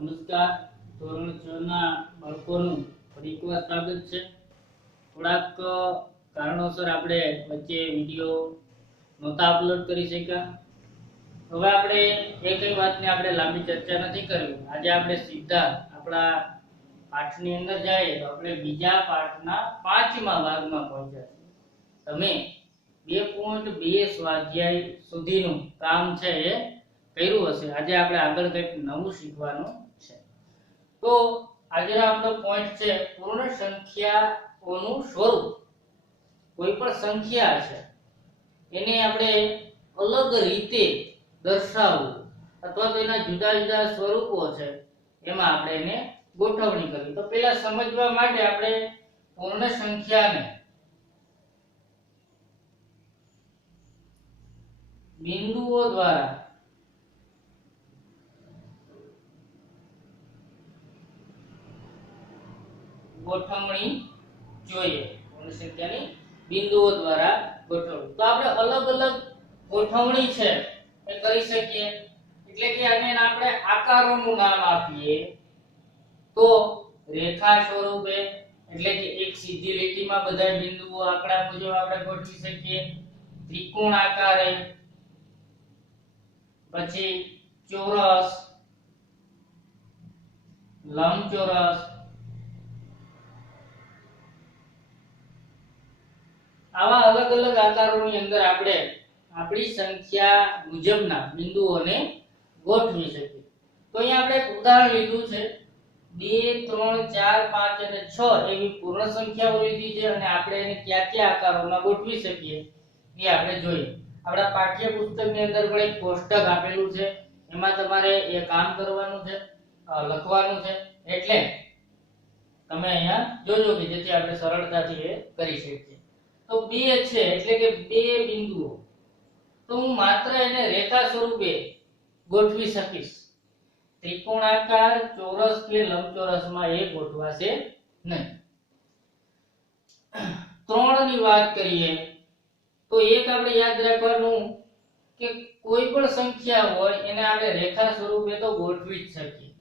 નમસ્કાર. ધોરણ 6 ના બાળકોનું ફરી એકવાર સ્વાગત છે. થોડાક કારણોસર આપણે વચ્ચે વિડીયો નહોતા અપલોડ કરી શક્યા. હવે આપણે એ કઈ વાતની આપણે લાંબી ચર્ચા નથી કરવી. આજે આપણે સીધા આપણા પાઠની અંદર જઈએ તો આપણે બીજા પાઠના 5મા ભાગમાં પહોંચ્યા છીએ. તમે 2.2 સ્વાધ્યાય સુધીનું કામ છે એ કર્યું હશે. આજે આપણે આગળ કંઈક નવું શીખવાનું છે. તો આજનો આપણો પોઈન્ટ છે પૂર્ણ સંખ્યાઓનું સ્વરૂપ. કોઈ પણ સંખ્યા છે એને આપણે અલગ રીતે દર્શાવવું અથવા તો એના જુદા જુદા સ્વરૂપો છે એમાં આપણે એને ગોઠવણી કરવી. તો પહેલા સમજવા માટે આપણે પૂર્ણ સંખ્યાને બિંદુઓ દ્વારા ગોઠવણી જોઈએ. પૂર્ણ સંખ્યાની બિંદુઓ દ્વારા ગોઠવણી. તો આપણે અલગ અલગ ગોઠવણી છે એ કરી શકીએ. એટલે કે આને આપણે આકારોનું નામ આપીએ તો રેખા સ્વરૂપે, એટલે કે એક સીધી લીટીમાં બધા બિંદુઓ આંકડા મુજબ આપણે ગોઠવી શકીએ. ત્રિકોણ આકારે, પછી ચોરસ, લંબચોરસ, આવા અલગ અલગ આકારોની અંદર આપણે આપણી સંખ્યા મુજબના બિંદુઓને ગોઠવી શકીએ. તો અહીંયા આપણે એક ઉદાહરણ લીધું છે. 2 3 4 5 અને 6 એવી પૂર્ણ સંખ્યાઓ લીધી છે અને આપણે એને કયા કયા આકારોમાં ગોઠવી શકીએ એ આપણે જોઈએ. આપણા પાઠ્યપુસ્તકની અંદર પણ એક કોષ્ટક આપેલું છે. એમાં તમારે એ કામ કરવાનું છે, લખવાનું છે. એટલે તમે અહીંયા જોજો કે જેથી આપણે સરળતાથી એ કરી શકીએ. તો 2 છે એટલે કે 2 બિંદુઓ. તો હું માત્ર એને રેખા સ્વરૂપે ગોઠવી શકીશ. ત્રિકોણાકાર, ચોરસ કે લંબચોરસમાં એ ગોઠવાશે નહીં. 3 ની વાત કરીએ તો એક આપણે યાદ રાખવાનું કે કોઈ પણ સંખ્યા હોય એને આપણે રેખા સ્વરૂપે તો ગોઠવી જ શકીએ.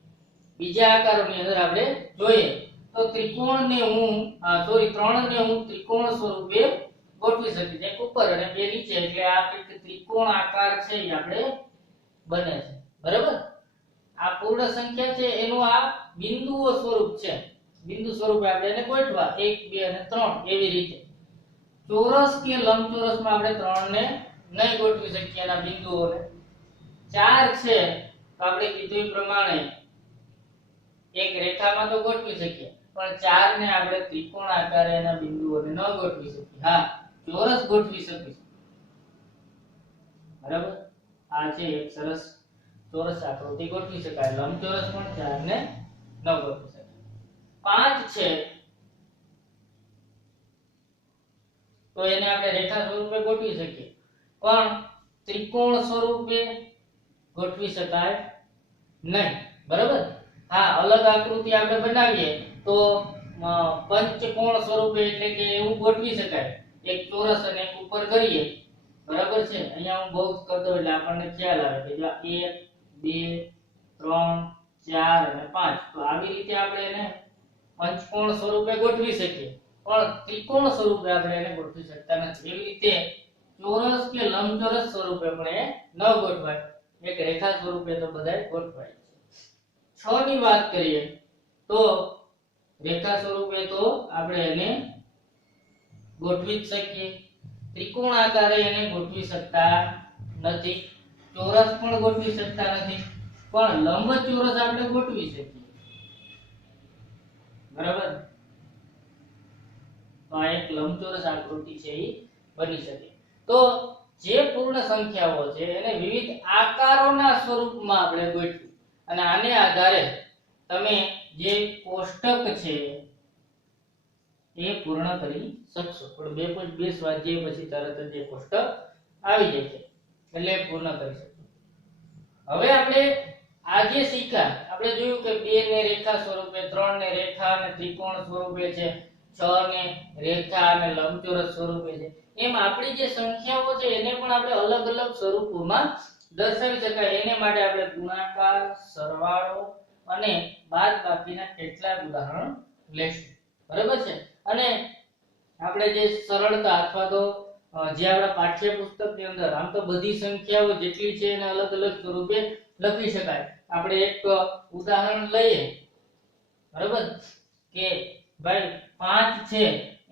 બીજા આકારોની અંદર આપણે જોઈએ તો ત્રિકોણને હું 3 ને હું ત્રિકોણ સ્વરૂપે ગોઠવી શકીએ. એક ઉપર અને બે નીચે, એટલે આ એક ત્રિકોણ આકાર છે એ આપણે બને છે. બરાબર? આ પૂર્ણ સંખ્યા છે એનું આ બિંદુઓ સ્વરૂપ છે. બિંદુ સ્વરૂપે આપણે એને ગોઠવા 1 2 અને 3 એવી રીતે. ચોરસ કે લંબચોરસમાં આપણે 3 ને નહીં ગોઠવી શકીએ એના બિંદુઓને. 4 છે તો આપણે કીધું એ પ્રમાણે એક રેખામાં તો ગોઠવી શકીએ, પણ 4 ને આપણે ત્રિકોણ આકારે એના બિંદુઓને ન ગોઠવી શકીએ. હા, ચોરસ ગોઠવી શકીશું. બરાબર? આ છે એક સરસ ચોરસ આકૃતિ ગોઠવી શકાય. લંબચોરસ પણ 4 ને ન ગોઠવી શકાય. 5 છે તો એને આપણે રેખા સ્વરૂપે ગોઠવી શકીએ, પણ ત્રિકોણ સ્વરૂપે ગોઠવી શકાય નહીં. બરાબર? હા, અલગ આકૃતિ આપણે બનાવીએ તો પંચકોણ સ્વરૂપે, એટલે કે એવું ગોઠવી શકાય. એક ચોરસ અને એક ઉપર કરીએ. બરાબર છે? અહીંયા હું બોક્સ કરતો એટલે આપણને ખ્યાલ આવે કે જો 1 2 3 4 અને 5. તો આવી રીતે આપણે એને પંચકોણ સ્વરૂપે ગોઠવી શકીએ, પણ ત્રિકોણ સ્વરૂપે આપણે એને ગોઠવી શકતા નથી. એવી રીતે ચોરસ કે લંબચોરસ સ્વરૂપે પણ એ ન ગોઠવાય. એક રેખા સ્વરૂપે તો બધાય ગોઠવાય છે. 6 ની વાત કરીએ તો રેખા સ્વરૂપે તો આપણે એને ગોઠવી જ શકીએ. ત્રિકોણ આકારે એને ગોઠવી શકતા નથી. ચોરસ પણ ગોઠવી શકતા નથી, પણ લંબચોરસ આપણે ગોઠવી શકીએ. બરાબર? તો આ એક લંબચોરસ આકૃતિ છે એ બની શકે. તો જે પૂર્ણ સંખ્યાઓ છે એને વિવિધ આકારોના સ્વરૂપમાં આપણે ગોઠવી અને આને આધારે તમે જે કોષ્ટક છે એ પૂર્ણ કરી શકશો. પણ 2.2 સ્વાધ્યાય પછી તરત જ એ કોષ્ટક આવી જશે એટલે પૂર્ણ કરી શકશો. હવે આપણે આ જે શીખ્યા, આપણે જોયું કે 2 ને રેખા સ્વરૂપે, 3 ને રેખા અને ત્રિકોણ સ્વરૂપે છે, 6 ને રેખા અને લંબચોરસ સ્વરૂપે છે. એમ આપણી જે સંખ્યાઓ છે એને પણ આપણે અલગ અલગ સ્વરૂપોમાં દર્શાવી શકાય. એને માટે આપણે ગુણાકાર, સરવાળો અને બાદબાકીના કેટલાક ઉદાહરણ લેશું બરાબર છે। અને આપણે જે સરળતા અથવા તો જે આપણા પાઠ્યપુસ્તકની અંદર આમ તો બધી સંખ્યાઓ જેટલી છે એને અલગ અલગ સ્વરૂપે લખી શકાય। આપણે એક ઉદાહરણ લઈએ બરાબર કે ભાઈ 5 છે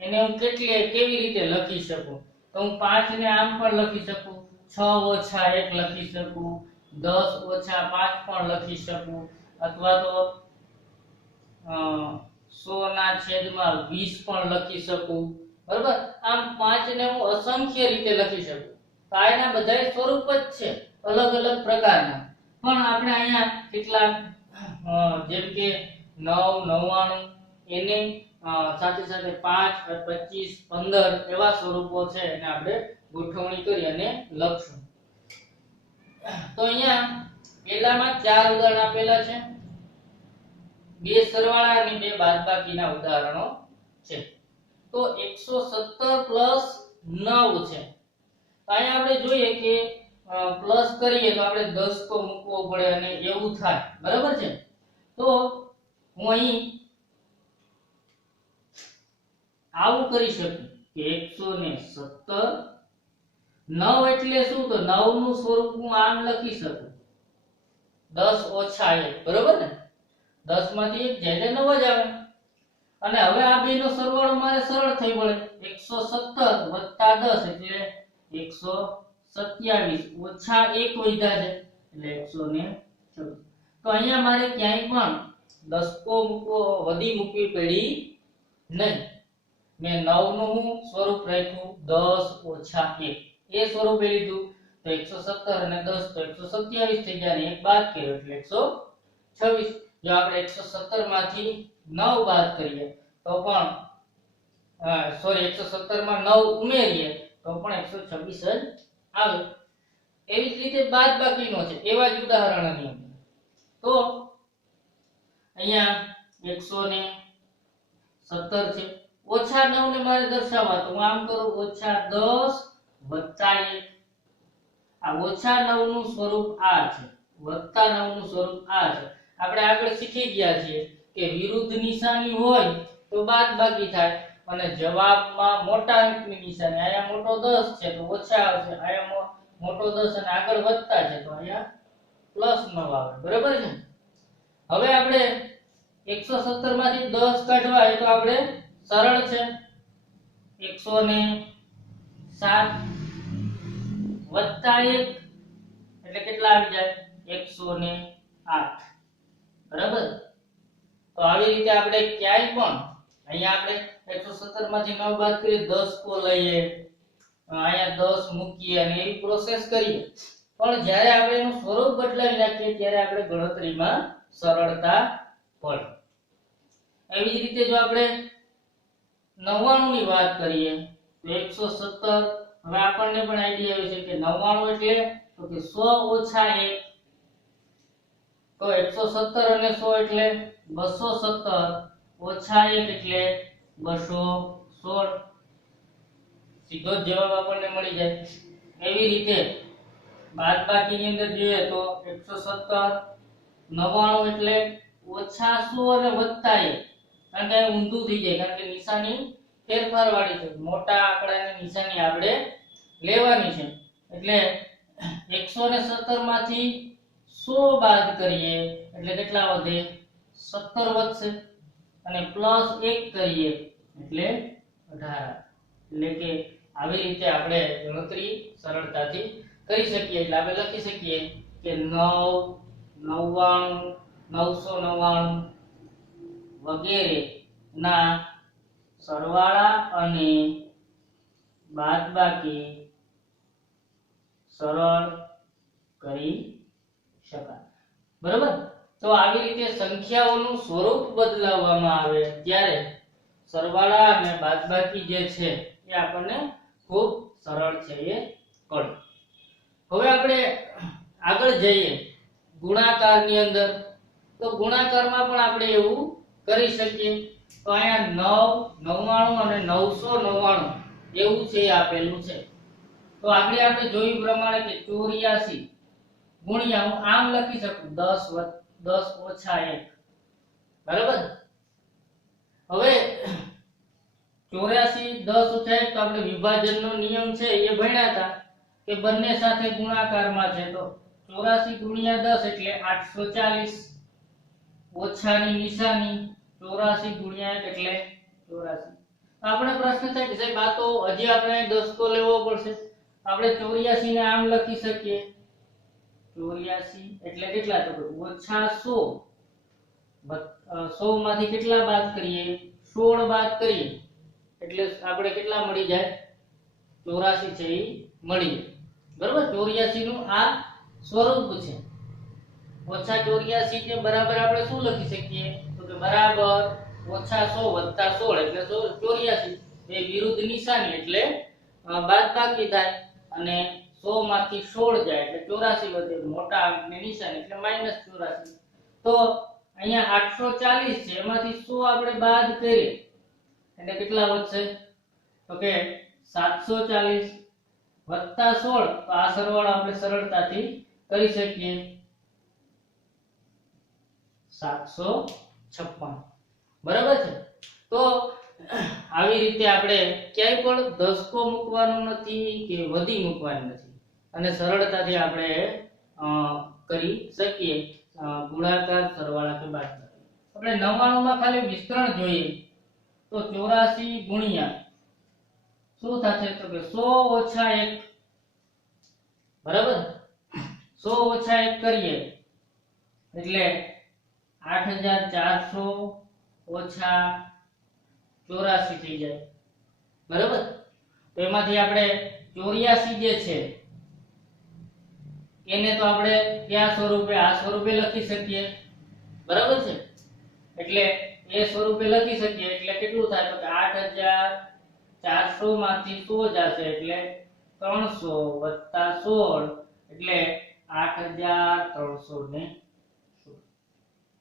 એને હું કેવી રીતે લખી શકું, તો હું 5 ને આમ પણ લખી શકું, 6 ઓછા 1 લખી શકું, 10 ઓછા 5 પણ લખી શકું, અથવા તો 100 ના છેદમાં 20 પણ લખી શકું બરાબર। આમ 5 ને હું અસંખ્ય રીતે લખી શકું। તો આના બધાય સ્વરૂપ જ છે અલગ અલગ પ્રકારના, પણ આપણે અહીંયા કેટલા જેમ કે 9 99 એને સાથે સાથે 5 25 15 એવા સ્વરૂપો છે એને આપણે ગોઠવણી કરી અને લખશું। તો અહીંયા પહેલામાં 4 ઉદાહરણ આપેલા છે, 2 સરવાળા અને 2 બાદબાકીના ઉદાહરણો છે। તો 117 + 9 છે। તો અહીંયા આપણે જોઈએ કે પ્લસ કરીએ તો આપણે 10 તો મૂકવો પડે અને એવું થાય બરાબર છે। તો હું અહીં આવું કરી શકું કે 117 9 એટલે શું, તો 9 નું સ્વરૂપ હું આમ લખી શકું 10 ઓછા 1 બરાબર ને, 10 માંથી 1 જાય એટલે 9 જ આવે। અને હવે આ બેનો સરવાળો મારે સરળ થઈ પડે, 117 વત્તા 10 એટલે 127 ઓછા 1 વધ્યા છે એટલે 126। તો અહીંયા મારે ક્યાંય પણ દસકો વધી મૂકવી પડી નહીં, મેં 9 નું સ્વરૂપ રાખ્યું 10 ઓછા 1 એ સ્વરૂપે લીધું તો 117 અને 10 તો 127 થઈ ગયા અને 1 બાદ કર્યો એટલે 126। જો આપણે 117 માંથી 9 બાદ કરીએ તો પણ સોરી 117 માં 9 ઉમેરીએ તો પણ 126 જ આવે। એવી જ રીતે બાદબાકીનો છે એવા જ ઉદાહરણની અંદર તો અહીંયા 117 છે, ઓછા 9 ને મારે દર્શાવવા તો હું આમ કરું ઓછા 10 વત્તા 1। આ ઓછા 9 નું સ્વરૂપ આ છે, વત્તા 9 નું સ્વરૂપ આ છે। આપણે આગળ શીખી ગયા છીએ કે વિરુદ્ધ નિશાની હોય તો બાદબાકી થાય અને જવાબમાં મોટા અંકની નિશાની, અહીંયા મોટો 10 છે તો ઓછા આવશે, અહીંયા મોટો 10 અને આગળ વધતા છે તો અહીંયા પ્લસ 9 આવે બરાબર છે। હવે આપણે 117 માંથી 10 કાઢવા હોય તો આપણે સરળ છે, 107 વત્તા 1 એટલે કેટલા આવી જાય 108 બરાબર। તો આવી રીતે આપણે ક્યાંય પણ અહીંયા આપણે 117 માંથી 9 બાદ કરીએ 10 કો લઈએ, અહીંયા 10 મૂકીએ અને એવી પ્રોસેસ કરીએ, પણ જ્યારે આપણે એનું સ્વરૂપ બદલાવી નાખીએ ત્યારે આપણે ગણતરીમાં સરળતા પડે। એવી જ રીતે જો આપણે 99 ની વાત કરીએ તો 117 હવે આપણને પણ આઈડિયા આવે છે કે 99 એટલે તો કે 100 ઓછા 1 તો 117 અને 100 એટલે 217 ઓછા 1 એટલે 216 સીધો જ જવાબ આપણને મળી જાય। એવી રીતે બાદબાકીની અંદર જોઈએ તો 117 99 એટલે ઓછા 100 અને વત્તા 1, કારણ કે ઊંધું થઈ જાય કારણ કે નિશાની ફેરફાર વાળી છે, મોટા આંકડાની નિશાની આપણે લેવાની છે એટલે 117 માંથી 100 બાદ કરીએ એટલે કેટલા વધે 17 વધશે અને પ્લસ 1 કરીએ એટલે 18। એટલે કે આવી રીતે આપણે ગણતરી સરળતાથી કરી શકીએ। એટલે આપણે લખી શકીએ કે 9 99 999 વગેરે ના સરવાળા અને બાદબાકી સરળ કરી શકાય બરાબર। તો આવી રીતે સંખ્યાઓનું સ્વરૂપ બદલાવવામાં આવે ત્યારે સરવાળા અને બાદબાકી જે છે એ આપણને ખૂબ સરળ છે એ પડે। હવે આપણે આગળ જઈએ ગુણાકારની અંદર, તો ગુણાકારમાં પણ આપણે એવું કરી શકીએ। તો અહીંયા 9 99 અને 999 એવું છે આપેલું છે, તો આપણે જોયું પ્રમાણે કે 84 ગુણ્યા હું આમ લખી શકું 10 10 ઓછા 1 બરાબર. હવે 84 10 ઓછા 1 તો આપણે વિભાજનનો નિયમ છે એ ભણ્યા હતા કે બંને સાથે ગુણાકારમાં છે, તો 84 ગુણ્યા 10 એટલે 840 ઓછાની નિશાની 84 ગુણ્યા 1 એટલે 84. આપણે પ્રશ્ન થાય કે સાહેબ આ તો હજી આપણે 10 તો લેવો પડશે. આપણે 84 ને આમ લખી શકીએ 84 એટલે કેટલા તો ઓછા 100 100 માંથી કેટલા બાદ કરીએ 16 બાદ કરીએ એટલે આપણે કેટલા મળી જાય 84 છે એ મળી જાય બરાબર. 84 નું આ સ્વરૂપ છે. ઓછા 84 કે બરાબર આપણે શું લખી શકીએ તો કે બરાબર ઓછા 100 વત્તા 16 એટલે 84. બે વિરુદ્ધ નિશાની એટલે બાદબાકી થાય અને 100 માંથી 16 જાય એટલે 84 વધે, મોટા અંકની નિશાની એટલે -84. તો અહીંયા 840 છે એમાંથી 100 આપણે બાદ કરીએ એટલે કેટલા વધશે તો કે 740 વત્તા 16. તો આ સરવાળો આપણે સરળતાથી કરી શકીએ 756 બરાબર છે. તો આવી રીતે આપણે ક્યાંય પણ દસકો મૂકવાનો નથી કે વધી મૂકવાની નથી અને સરળતાથી આપણે કરી શકીએ ગુણાકાર, સરવાળા કે બાદબાકી. આપણે 99 માં ખાલી વિસ્તરણ જોઈએ તો 84 ગુણ્યા શું થશે તો કે 100 ઓછા 1 બરાબર. 100 ઓછા 1 કરીએ એટલે 8400 ઓછા 84 થઈ જાય બરાબર. તો એમાંથી આપણે 84 જે છે એને તો આપણે કયા સ્વરૂપે આ સ્વરૂપે લખી શકીએ બરાબર છે. એટલે એ સ્વરૂપે લખી શકીએ એટલે કેટલું થાય તો કે 8400 માંથી 100 જશે એટલે 300 વત્તા 16 એટલે 8300 ને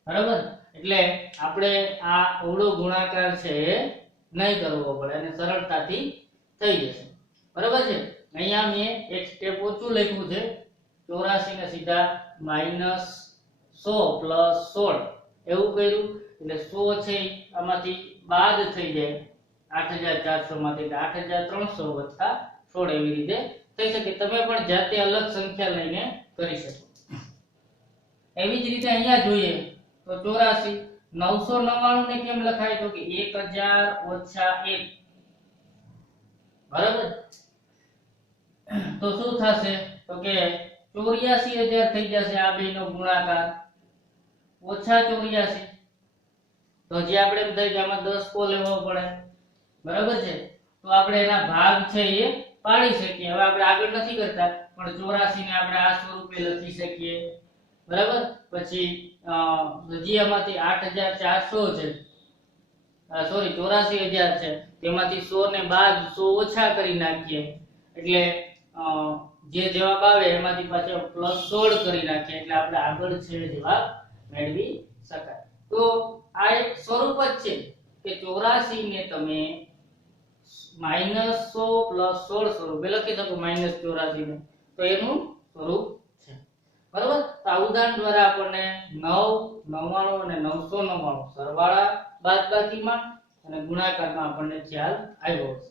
બરાબર. એટલે આપણે આ અવળો ગુણાકાર છે નહીં કરવો પડે અને સરળતાથી થઈ જશે બરાબર છે. અહીંયા મેં એક સ્ટેપ ઓછું લખ્યું છે 84 ને સીધા -100 પ્લસ 16 એવું કર્યું એટલે 100 છે આમાંથી બાદ થઈ જાય 8400 માંથી 8300 વત્તા 16 એવી રીતે થઈ શકે. તમે પણ જાતે અલગ સંખ્યા લઈને કરી શકો. એવી જ રીતે અહીંયા જોઈએ તો 84 999 ને કેમ લખાય તો કે 1000 ઓછા 1 બરાબર. તો શું થશે તો કે 84000 થઈ જશે આ બેનો ગુણાકાર ઓછા 84. તો જે આપણે એમ થાય કે આમાં 10 કો લેવો પડે બરાબર છે. તો આપણે એના ભાગ છે એ પાડી શકીએ. હવે આપણે આગળ નથી કરતા પણ 84 ને આપણે આ સ્વરૂપે લખી શકીએ બરાબર. પછી હજી આમાંથી 8400 છે સોરી 84000 છે તેમાંથી 100 ને બાદ 100 ઓછા કરી નાખીએ એટલે જે જવાબ આવે એમાંથી પાછો +16 કરી નાખીએ એટલે આપણે આગળ છે જવાબ મેળવી શકાય. તો આ એક સ્વરૂપ જ છે કે 84 ને તમે -100 + 16 સ્વરૂપે લખી શકો -84 ને તો એનું સ્વરૂપ છે બરાબર. તો આ ઉદાહરણ દ્વારા આપણને 9 99 અને 999 સરવાળા બાદબાકીમાં અને ગુણાકારમાં આપણને ખ્યાલ આવ્યો છે.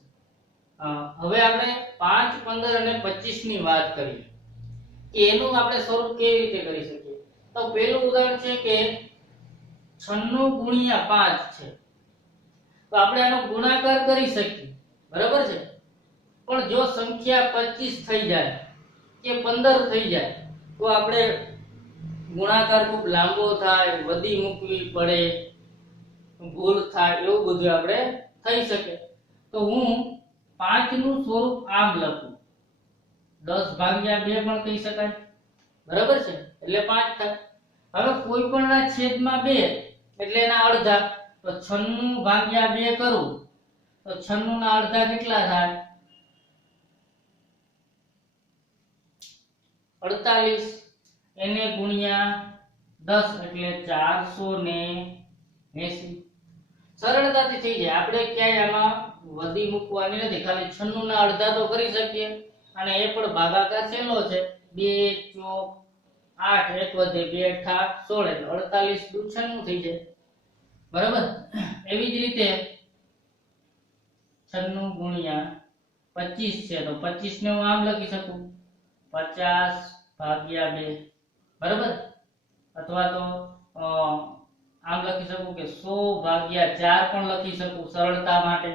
હવે આપણે 5 15 અને 25 ની વાત કરીએ કે એનું આપણે સ્વરૂપ કેવી રીતે કરી શકીએ. તો પહેલું ઉદાહરણ છે કે 96 ગુણ્યા 5 છે તો આપણે આનો ગુણાકાર કરી શકીએ બરાબર છે. પણ જો સંખ્યા 25 થઈ જાય કે 15 થઈ જાય તો આપણે ગુણાકાર ખૂબ લાંબો થાય, વધી મૂકવી પડે, ભૂલ થાય, એવું બધું આપણે થઈ શકે. તો હું 5 નું સ્વરૂપ આમ લખું 10 ભાગ્યા 2 પણ કહી શકાય બરાબર છે એટલે 5 થાય. હવે કોઈ પણ ના છેદમાં 2 એટલે એના અડધા તો 96 ભાગ્યા 2 કરું તો 96 ના અડધા કેટલા થાય 48 એને ગુણ્યા 10 એટલે 480. સરળતાથી થઈ જાય. આપણે ક્યાંય આમાં વધી મૂકવાની નથી, ખાલી 96 ના અડધા તો કરી શકીએ અને એ પણ ભાગાકાર છેલ્લો છે 2 ચોક 8 1 વધે 2 8 16 એટલે 48 દુ 96 થઈ જાય બરાબર એવી જ રીતે 96 ગુણ્યા 25 છે તો 25 ને હું આમ લખી શકું 50 ભાગ્યા 2 બરાબર અથવા તો આમ લખી શકું કે 100 ભાગ્યા 4 પણ લખી શકું સરળતા માટે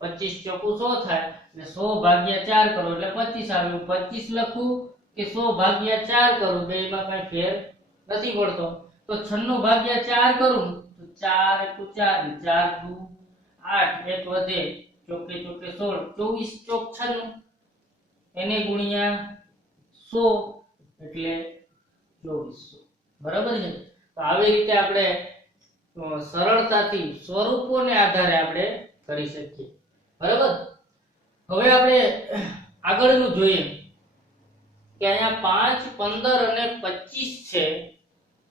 25 ચોકુ 100 થાય એટલે 100 ભાગ્યા 4 કરો એટલે 25 આવ્યું 25 લખું કે 100 ભાગ્યા 4 કરું બેમાં કઈ ફેર નથી પડતો તો 96 ભાગ્યા 4 કરું તો 4 * 4 4 દુ 8 1 વધે ચોકે ચોકે 16 24 ચોક 96 એને ગુણ્યા 100 એટલે 2400 બરાબર છે તો આવી રીતે આપણે સરળતાથી સ્વરૂપોને આધારે આપણે કરી શકીએ બરાબર હવે આપણે આગળનું જોઈએ કે અહીંયા 5 15 અને 25 છે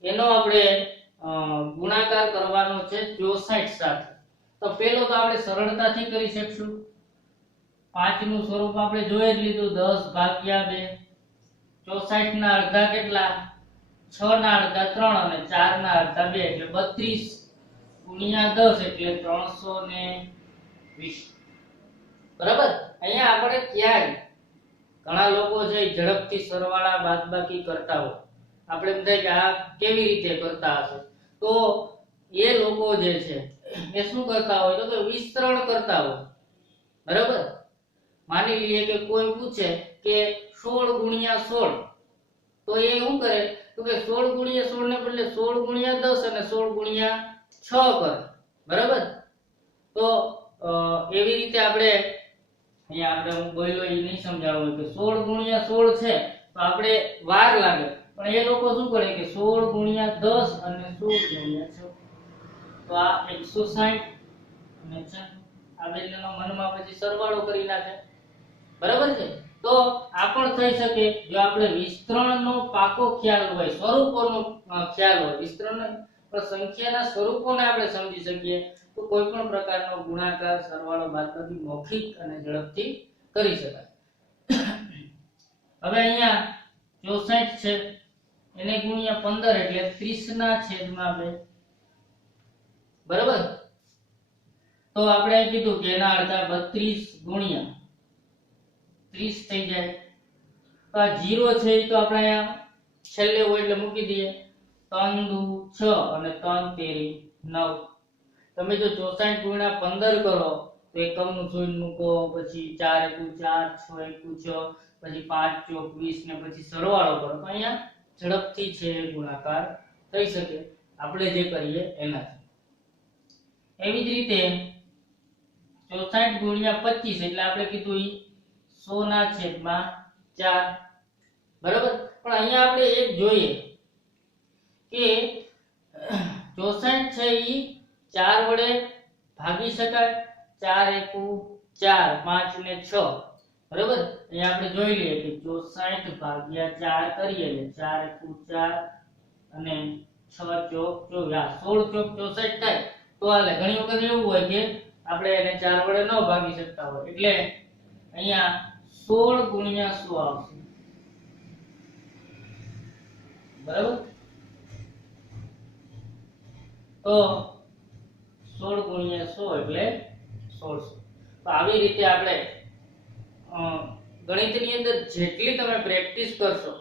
એનો આપણે ગુણાકાર કરવાનો છે 64 સાથે તો પહેલો તો આપણે સરળતાથી કરી શકશું 5 નું સ્વરૂપ આપણે જોઈ જ લીધું 10 ભાગ્યા 2 64 ના અડધા કેટલા 6 ના અડધા 3 અને 4 ના અડધા 2 એટલે 32 ગુણ્યા 10 એટલે 320 બરાબર અહીંયા આપણે ક્યાંય ઘણા લોકો છે ઝડપથી સરવાળા બાદબાકી કરતા હોય આપણે એમ થાય કે આ કેવી રીતે કરતા હશે તો એ લોકો જે છે એ શું કરતા હોય તો કે વિસ્તરણ કરતા હોય બરાબર માની લઈએ કે કોઈ પૂછે કે 16 ગુણ્યા 16 તો એ શું કરે તો કે 16 ગુણ્યા 16 ને બદલે 16 ગુણ્યા 10 અને 16 ગુણ્યા 6 કરે બરાબર તો એવી રીતે આપણે અહીંયા આપણે હું બોલ્યો એ નહીં સમજાવું કે 16 ગુણ્યા 16 છે તો આપણે વાર લાગે પણ એ લોકો શું કરે કે 16 ગુણ્યા 10 અને 16 ગુણ્યા 6 તો આ 160 અને 6 આ બેનો મનમાં પછી સરવાળો કરી નાખે બરાબર છે તો આ પણ થઈ શકે જો આપણે વિસ્તરણનો પાકો ખ્યાલ હોય સ્વરૂપોનો ખ્યાલ હોય વિસ્તરણ પણ સંખ્યાના સ્વરૂપોને આપણે સમજી શકીએ તો કોઈ પણ પ્રકારનો ગુણાકાર સરવાળો બાદબાકી મૌખિક અને ઝડપથી કરી શકાય હવે અહીંયા 64 છે એને ગુણ્યા 15 એટલે 30 ના છેદમાં 2 બરાબર તો આપણે કીધું કે એના અડધા 32 ગુણ્યા 30 થઈ જાય તો આ 0 છે એ તો આપણે અહીંયા છેલ્લે હોય એટલે મૂકી દઈએ 3 દુ 6 અને 3 તેરી 9 તમે જો 64 ગુણ્યા 15 કરો તો એકમનું જોઈને મૂકો પછી 4 એકુ 4 6 એકુ 6 પછી 5 ચોક 20 ને પછી સરવાળો કરો તો અહીંયા ઝડપથી છે ગુણાકાર થઈ શકે આપણે જે કરીએ એનાથી એવી જ રીતે 64 ગુણ્યા 25 એટલે આપણે કીધું 100 ના છેદમાં 4 બરાબર પણ અહીંયા આપણે એક જોઈએ કે 64 છે ઈ 4 વડે ભાગી શકાય 4 એકુ 4 5 ને 6 બરાબર અહીંયા આપણે જોઈ લઈએ કે 64 ભાગ્યા 4 કરીએ એટલે 4 એકુ 4 અને 6 ચોક 24 16 ચોક 64 થાય તો હાલે ઘણી વખત એવું હોય કે આપણે એને 4 વડે ન ભાગી શકતા હોય એટલે અહીંયા 16 ગુણ્યા 100 આવશે બરાબર તો 16 ગુણ્યા 100 એટલે 1600 તો આવી રીતે આપણે ગણિતની અંદર જેટલી તમે પ્રેક્ટિસ કરશો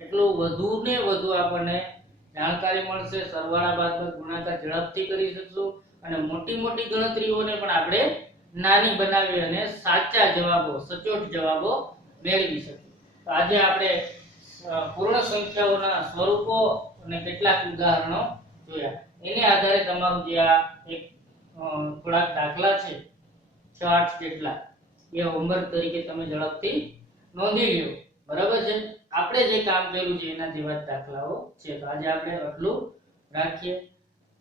એટલું વધુ ને વધુ આપણને જાણકારી મળશે સરવાળા બાદબાકી ગુણાકાર ઝડપથી કરી શકશું અને મોટી મોટી ગણતરીઓને પણ આપણે નાની બનાવી અને સાચા જવાબો સચોટ જવાબો મેળવી શકીએ તો આજે આપણે પૂર્ણ સંખ્યાઓના સ્વરૂપો અને કેટલાક ઉદાહરણો જોયા એને આધારે તમારું જે આ એક થોડાક દાખલા છે 6-8 જેટલા એ હોમવર્ક તરીકે તમે ઝડપથી નોંધી લ્યો બરાબર છે આપણે જે કામ કર્યું છે એના જેવા દાખલાઓ છે તો આજે આપણે આટલું રાખીએ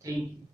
થેન્ક યુ